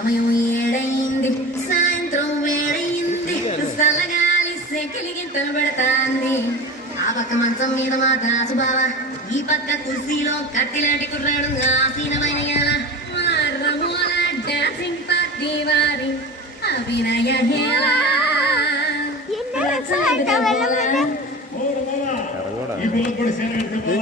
సమయం ఏడైంది సాయంత్రం వేడైంది చల్లగాలి సెకిలిగింతలు పెడతాంది ఆ పక్క మంచం మీద మా దాసు బావ ఈ పక్క కుర్సీలో కత్తిలాంటి కుర్రాడు ఆసీనమైన రమోల డాన్సింగ్ పార్టీ వారి అభినయ హేళా ఈ పిల్లలు కూడా సేన పెడితే